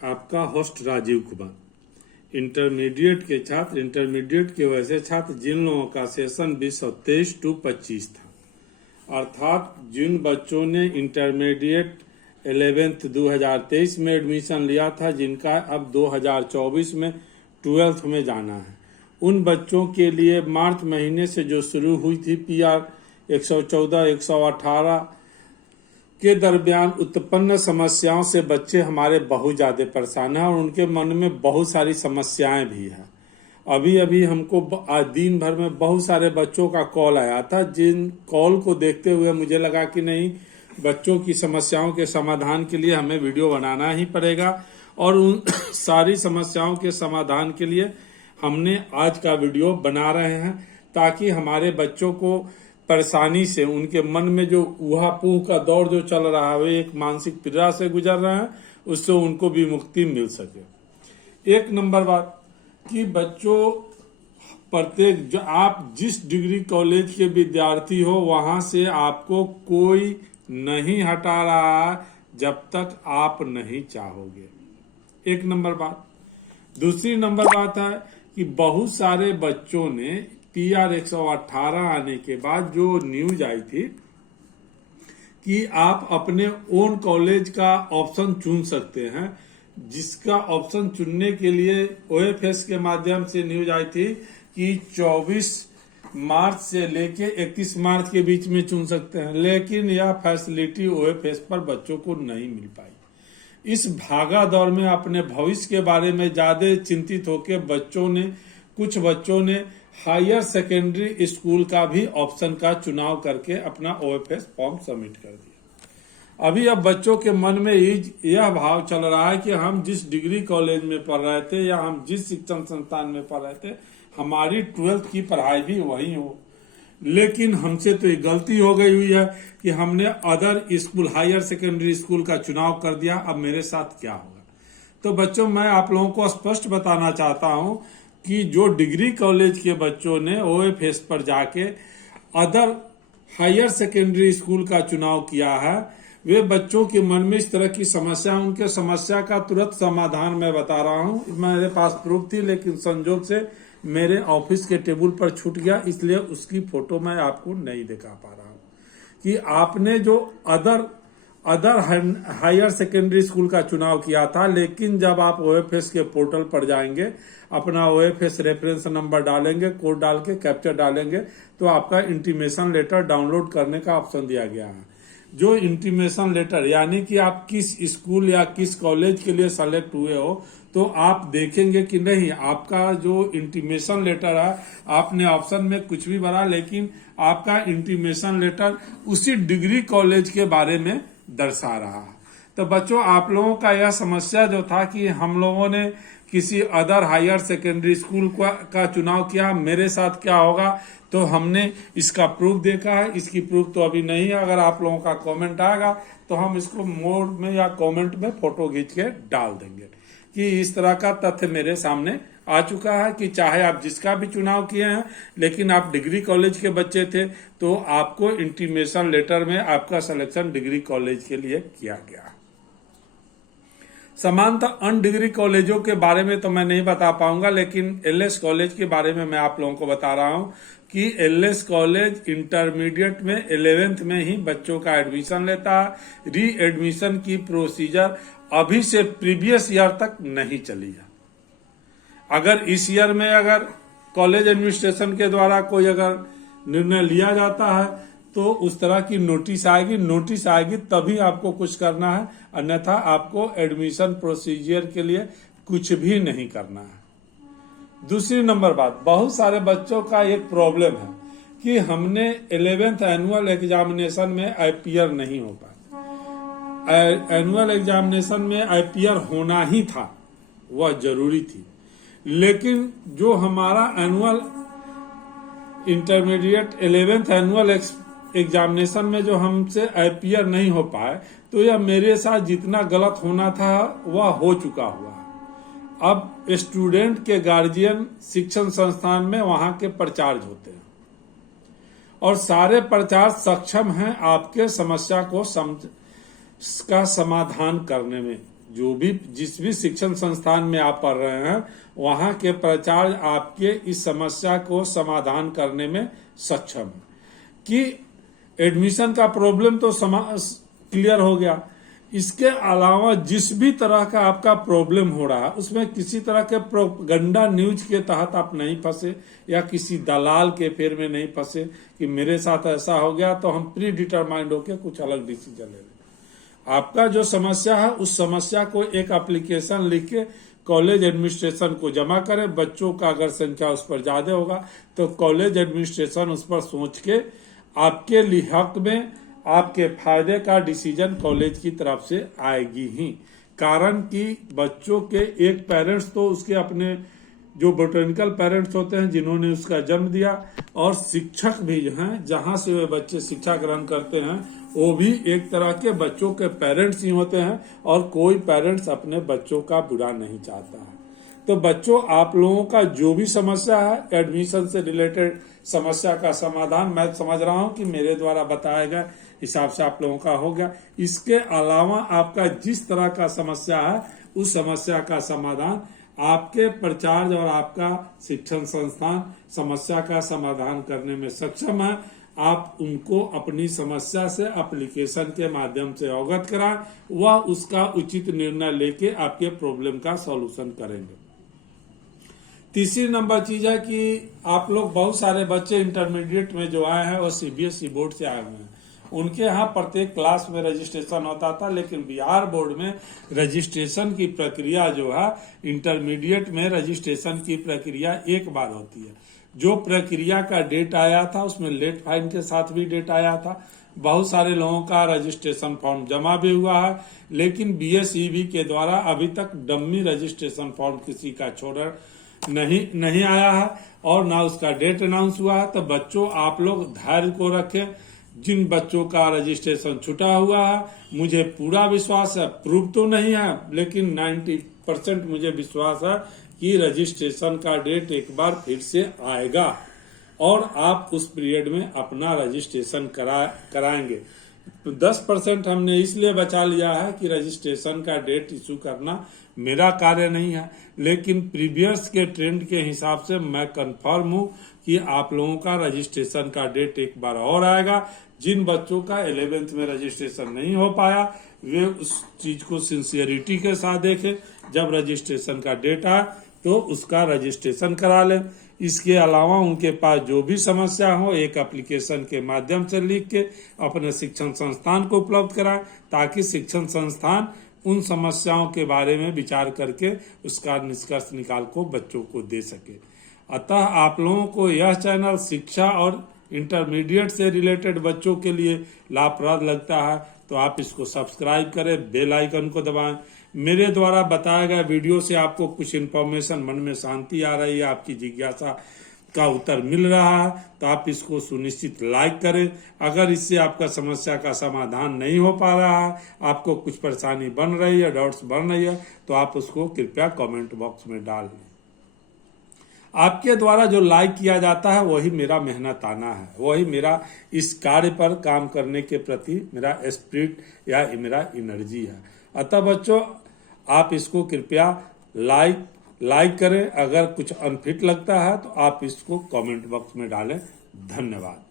आपका host Rajiv Kumar. Intermediate के छात्र, इंटरमीडिएट के वैसे छात्र जिन लोगों का सेशन 2023 टू 25 था, अर्थात जिन बच्चों ने इंटरमीडिएट 11th 2023 में एडमिशन लिया था, जिनका अब 2024 में 12th में जाना है, उन बच्चों के लिए मार्च महीने से जो शुरू हुई थी PR 114 118 के दरमियान उत्पन्न समस्याओं से बच्चे हमारे बहुत ज़्यादा परेशान हैं और उनके मन में बहुत सारी समस्याएं भी हैं। अभी अभी हमको आज दिन भर में बहुत सारे बच्चों का कॉल आया था, जिन कॉल को देखते हुए मुझे लगा कि नहीं, बच्चों की समस्याओं के समाधान के लिए हमें वीडियो बनाना ही पड़ेगा और उन सारी समस्याओं के समाधान के लिए हमने आज का वीडियो बना रहे हैं, ताकि हमारे बच्चों को परेशानी से, उनके मन में जो ऊहापोह का दौर जो चल रहा है, वे एक मानसिक पीड़ा से गुजर रहे हैं, उससे उनको भी मुक्ति मिल सके। एक नंबर बात कि बच्चों, प्रत्येक जो आप जिस डिग्री कॉलेज के विद्यार्थी हो, वहां से आपको कोई नहीं हटा रहा है जब तक आप नहीं चाहोगे। एक नंबर बात। दूसरी नंबर बात है कि बहुत सारे बच्चों ने PR 118 आने के बाद जो न्यूज आई थी कि आप अपने ओन कॉलेज का ऑप्शन चुन सकते हैं, जिसका ऑप्शन चुनने के लिए OFS के माध्यम से न्यूज आई थी कि 24 मार्च से लेके 31 मार्च के बीच में चुन सकते हैं, लेकिन यह फैसिलिटी OFS पर बच्चों को नहीं मिल पाई। इस भागा दौड़ में अपने भविष्य के बारे में ज्यादा चिंतित होकर कुछ बच्चों ने हायर सेकेंडरी स्कूल का भी ऑप्शन का चुनाव करके अपना OFS फॉर्म सबमिट कर दिया। अभी अब बच्चों के मन में यह भाव चल रहा है कि हम जिस डिग्री कॉलेज में पढ़ रहे थे या हम जिस शिक्षण संस्थान में पढ़ रहे थे, हमारी 12th की पढ़ाई भी वही हो, लेकिन हमसे तो एक गलती हो गई हुई है कि हमने other school, higher secondary school का चुनाव कर दिया। अब मेरे साथ क्या होगा? तो बच्चों, मैं आप लोगों को स्पष्ट बताना चाहता हूं कि जो डिग्री कॉलेज के बच्चों ने OFS पर जाके अदर हायर सेकेंडरी स्कूल का चुनाव किया है, वे बच्चों के मन में इस तरह की समस्या, उनके समस्या का तुरंत समाधान मैं बता रहा हूं। मेरे पास प्रूफ थी, लेकिन संजोग से मेरे ऑफिस के टेबल पर छूट गया, इसलिए उसकी फोटो मैं आपको नहीं दिखा पा रहा हूं। कि आपने जो अदर हायर सेकेंडरी स्कूल का चुनाव किया था, लेकिन जब आप OFS के पोर्टल पर जाएंगे, अपना OFS रेफरेंस नंबर डालेंगे, कोड डाल के कैप्चर डालेंगे, तो आपका इंटीमेशन लेटर डाउनलोड करने का ऑप्शन दिया गया है। जो इंटीमेशन लेटर, यानी कि आप किस स्कूल या किस कॉलेज के लिए सेलेक्ट हुए हो, तो आप देखेंगे कि नहीं, आपका जो इंटीमेशन लेटर है, आपने ऑप्शन में कुछ भी भरा, लेकिन आपका इंटीमेशन लेटर उसी डिग्री कॉलेज के बारे में दर्शा रहा है। तो बच्चों, आप लोगों का यह समस्या जो था कि हम लोगों ने किसी अदर हायर सेकेंडरी स्कूल का चुनाव किया, मेरे साथ क्या होगा, तो हमने इसका प्रूफ देखा है। इसकी प्रूफ तो अभी नहीं है, अगर आप लोगों का कमेंट आएगा तो हम इसको मोड में या कमेंट में फोटो खींच के डाल देंगे कि इस तरह का तथ्य मेरे सामने आ चुका है कि चाहे आप जिसका भी चुनाव किए हैं, लेकिन आप डिग्री कॉलेज के बच्चे थे, तो आपको इंटीमेशन लेटर में आपका सिलेक्शन डिग्री कॉलेज के लिए किया गया। समानतः अन्य डिग्री कॉलेजों के बारे में तो मैं नहीं बता पाऊंगा, लेकिन LS कॉलेज के बारे में मैं आप लोगों को बता रहा हूं कि LS कॉलेज इंटरमीडिएट में 11th में ही बच्चों का एडमिशन लेता है। री एडमिशन की प्रोसीजर अभी से प्रीवियस ईयर तक नहीं चली है। अगर इस ईयर में अगर कॉलेज एडमिनिस्ट्रेशन के द्वारा कोई अगर निर्णय लिया जाता है, तो उस तरह की नोटिस आएगी तभी आपको कुछ करना है, अन्यथा आपको एडमिशन प्रोसीजर के लिए कुछ भी नहीं करना है। दूसरी नंबर बात, बहुत सारे बच्चों का एक प्रॉब्लम है कि हमने 11th एनुअल एग्जामिनेशन में IPR नहीं हो पाया। एनुअल एग्जामिनेशन में IPR होना ही था, वह जरूरी थी, लेकिन जो हमारा annual intermediate 11th annual examination में जो हमसे IPR नहीं हो पाए, तो यह मेरे साथ जितना गलत होना था वह हो चुका हुआ है। अब स्टूडेंट के गार्जियन शिक्षण संस्थान में वहां के प्रचार्ज होते हैं और सारे प्रचार्ज सक्षम हैं आपके समस्या को का समाधान करने में। जो भी जिस भी शिक्षण संस्थान में आप पढ़ रहे हैं वहां के प्राचार्य आपके इस समस्या को समाधान करने में सक्षम है कि एडमिशन का प्रॉब्लम तो क्लियर हो गया। इसके अलावा जिस भी तरह का आपका प्रॉब्लम हो रहा है उसमें किसी तरह के प्रोपगंडा न्यूज के तहत आप नहीं फंसे या किसी दलाल के फेर में नहीं फंसे कि मेरे साथ ऐसा हो गया तो हम प्री डिटरमाइंड होकर कुछ अलग डिसीजन ले लें। आपका जो समस्या है उस समस्या को एक एप्लीकेशन लिख के कॉलेज एडमिनिस्ट्रेशन को जमा करें। बच्चों का अगर संख्या उस पर ज्यादा होगा तो कॉलेज एडमिनिस्ट्रेशन उस पर सोच के आपके हक में आपके फायदे का डिसीजन कॉलेज की तरफ से आएगी ही। कारण कि बच्चों के एक पेरेंट्स तो उसके अपने जो बोटेनिकल पेरेंट्स होते हैं जिन्होंने उसका जन्म दिया, और शिक्षक भी हैं जहां से वे बच्चे शिक्षा ग्रहण करते हैं वो भी एक तरह के बच्चों के पेरेंट्स ही होते हैं, और कोई पेरेंट्स अपने बच्चों का बुरा नहीं चाहता है। तो बच्चों, आप लोगों का जो भी समस्या है एडमिशन से रिलेटेड समस्या का समाधान मैं समझ रहा हूं कि मेरे द्वारा बताया गया हिसाब से आप लोगों का हो गया। इसके अलावा आपका जिस तरह का समस्या है उस समस्या का समाधान आपके प्राचार्य और आपका शिक्षण संस्थान समस्या का समाधान करने में सक्षम है। आप उनको अपनी समस्या से एप्लीकेशन के माध्यम से अवगत कराएं, वह उसका उचित निर्णय लेके आपके प्रॉब्लम का सॉल्यूशन करेंगे। तीसरी नंबर चीज है कि आप लोग बहुत सारे बच्चे इंटरमीडिएट में जो आए हैं वो सीबीएसई बोर्ड से आए हुए हैं। उनके यहाँ प्रत्येक क्लास में रजिस्ट्रेशन होता था, लेकिन बिहार बोर्ड में रजिस्ट्रेशन की प्रक्रिया जो है इंटरमीडिएट में रजिस्ट्रेशन की प्रक्रिया एक बार होती है। जो प्रक्रिया का डेट आया था उसमें लेट फाइन के साथ भी डेट आया था। बहुत सारे लोगों का रजिस्ट्रेशन फॉर्म जमा भी हुआ है, लेकिन बीएसईबी के द्वारा अभी तक डम्मी रजिस्ट्रेशन फॉर्म किसी का छोड़ा नहीं आया है और ना उसका डेट अनाउंस हुआ है। तो बच्चों, आप लोग धैर्य को रखें। जिन बच्चों का रजिस्ट्रेशन छूटा हुआ है, मुझे पूरा विश्वास है, प्रूव तो नहीं है लेकिन 90% मुझे विश्वास है कि रजिस्ट्रेशन का डेट एक बार फिर से आएगा और आप उस पीरियड में अपना रजिस्ट्रेशन कराएंगे। 10% हमने इसलिए बचा लिया है कि रजिस्ट्रेशन का डेट इशू करना मेरा कार्य नहीं है, लेकिन प्रीवियस के ट्रेंड के हिसाब से मैं कंफर्म हूं कि आप लोगों का रजिस्ट्रेशन का डेट एक बार और आएगा। जिन बच्चों का 11th में रजिस्ट्रेशन नहीं हो पाया वे उस चीज को सिंसियरिटी के साथ देखें। जब रजिस्ट्रेशन का डेट आए तो उसका रजिस्ट्रेशन करा लें। इसके अलावा उनके पास जो भी समस्या हो एक एप्लीकेशन के माध्यम से लिख के अपने शिक्षण संस्थान को उपलब्ध कराएं, ताकि शिक्षण संस्थान उन समस्याओं के बारे में विचार करके उसका निष्कर्ष निकाल को बच्चों को दे सके। अतः आप लोगों को यह चैनल शिक्षा और इंटरमीडिएट से रिलेटेड बच्चों के लिए लाभप्रद लगता है तो आप इसको सब्सक्राइब करें, बेल आइकन को दबाएं। मेरे द्वारा बताया गया वीडियो से आपको कुछ इन्फॉर्मेशन, मन में शांति आ रही है, आपकी जिज्ञासा का उत्तर मिल रहा है तो आप इसको सुनिश्चित लाइक करें। अगर इससे आपका समस्या का समाधान नहीं हो पा रहा है, आपको कुछ परेशानी बन रही है, डाउट्स बन रही है, तो आप उसको कृपया कमेंट बॉक्स में डाल दें। आपके द्वारा जो लाइक किया जाता है वही मेरा मेहनताना है, वही मेरा इस कार्य पर काम करने के प्रति मेरा स्पिरिट या मेरा एनर्जी है। अतः बच्चों, आप इसको कृपया लाइक करें। अगर कुछ अनफिट लगता है तो आप इसको कमेंट बॉक्स में डालें। धन्यवाद।